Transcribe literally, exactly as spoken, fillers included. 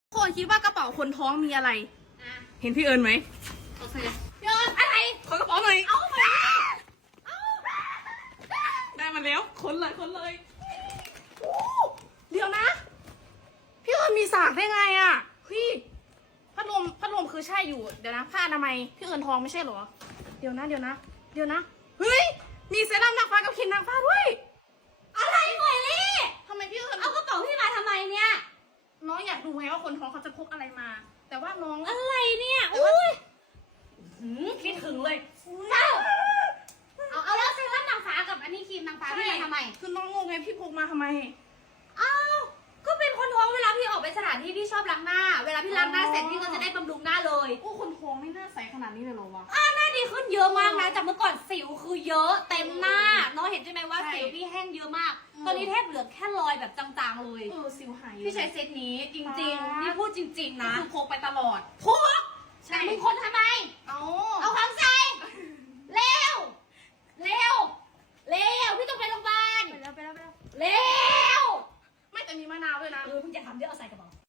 คนคิดว่ากระเป๋าคนท้องมีอะไร เห็นพี่เอิญไหมโอเคพี่เอิญอะไรขอกระเป๋าหน่อยเอาไปได้มาแล้วค้นเลยค้นเลยเดี๋ยวนะพี่เอิญมีสากได้ไงอ่ะพี่พัดลมพัดลมคือใช่อยู่เดี๋ยวนะผ้าอนามัยพี่เอิญท้องไม่ใช่เหรอเดี๋ยวนะเดี๋ยวนะเดี๋ยวนะเฮ้ยมีเซรั่มนางฟ้ากับครีมนางฟ้าด้วยอะไรหน่อยลี่ทำไมพี่เอิญเอากระเป๋าพี่มาทำไมเนี่ยน้องอยากดูไงว่าคนท้องเขาจะพกอะไรมา แต่ว่าน้องอะไรเนี่ยอุ้ยคิดถึงเลยเจ้าเอาเอาแล้วเซรั่มนางฟ้ากับอันนี้ครีมนางฟ้าพี่มาทำไมคือน้องงงไงพี่พกมาทำไมอ้าวก็เป็นคนท้องเวลาพี่ออกไปสถานที่พี่ชอบล้างหน้า เวลาพี่ล้างหน้าเสร็จพี่ก็จะได้บำรุงหน้าเลยโอ้คนท้องไม่น่าใสขนาดนี้เลยเหรอวะอ่าหน้าดีขึ้นเยอะมากนะจากเมื่อก่อนสิวคือเยอะเต็มหน้าน้องเห็นใช่ไหมว่าสิวพี่แห้งเยอะมาก ตอนนี้แทบเหลือแค่รอยแบบจางๆเลยเออสิวหายพี่ใช้เซตนี้จริงๆนี่พูดจริงๆนะคือพกไปตลอดพกแต่มึงคนทำไมเอาเอาของใส่เร็ว เร็ว เร็ว พี่ต้องไปโรงพยาบาลไปแล้วไปแล้วไปแล้วเร็วไม่แต่มีมะนาวด้วยนะเออมึงจะทำเดี๋ยวเอาใส่กระเป๋า